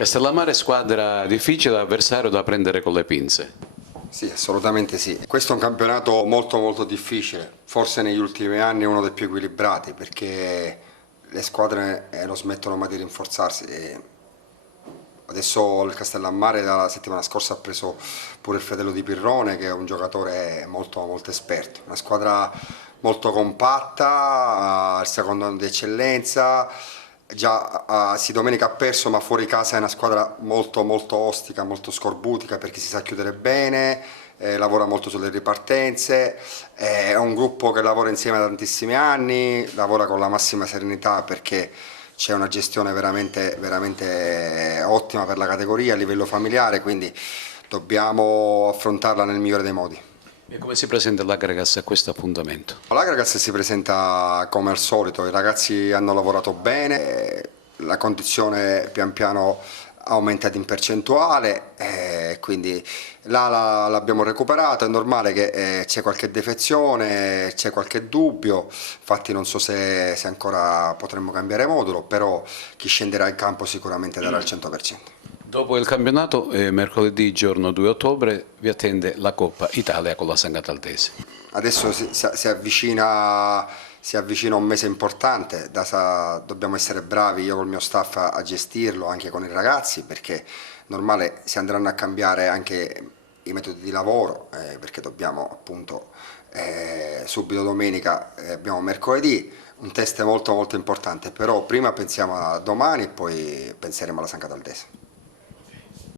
Castellammare è squadra difficile, avversario da prendere con le pinze. Sì, assolutamente sì. Questo è un campionato molto difficile, forse negli ultimi anni è uno dei più equilibrati perché le squadre non smettono mai di rinforzarsi. Adesso il Castellammare dalla settimana scorsa ha preso pure il fratello di Pirrone che è un giocatore molto esperto, una squadra molto compatta, il secondo anno di eccellenza, già sì, domenica ha perso ma fuori casa è una squadra molto ostica, molto scorbutica perché si sa chiudere bene, lavora molto sulle ripartenze, è un gruppo che lavora insieme da tantissimi anni, lavora con la massima serenità perché c'è una gestione veramente ottima per la categoria a livello familiare, quindi dobbiamo affrontarla nel migliore dei modi. E come si presenta l'Agragas a questo appuntamento? L'Agragas si presenta come al solito, i ragazzi hanno lavorato bene, la condizione pian piano aumentata in percentuale, quindi là l'abbiamo recuperato, è normale che c'è qualche defezione, c'è qualche dubbio, infatti non so se ancora potremmo cambiare modulo, però chi scenderà in campo sicuramente darà il 100%. Dopo il campionato, mercoledì giorno 2 ottobre, vi attende la Coppa Italia con la San Cataldese. Adesso si avvicina un mese importante, dobbiamo essere bravi io col mio staff a gestirlo anche con i ragazzi perché è normale si andranno a cambiare anche i metodi di lavoro perché dobbiamo appunto subito domenica abbiamo mercoledì un test molto importante, però prima pensiamo a domani e poi penseremo alla San Cataldese.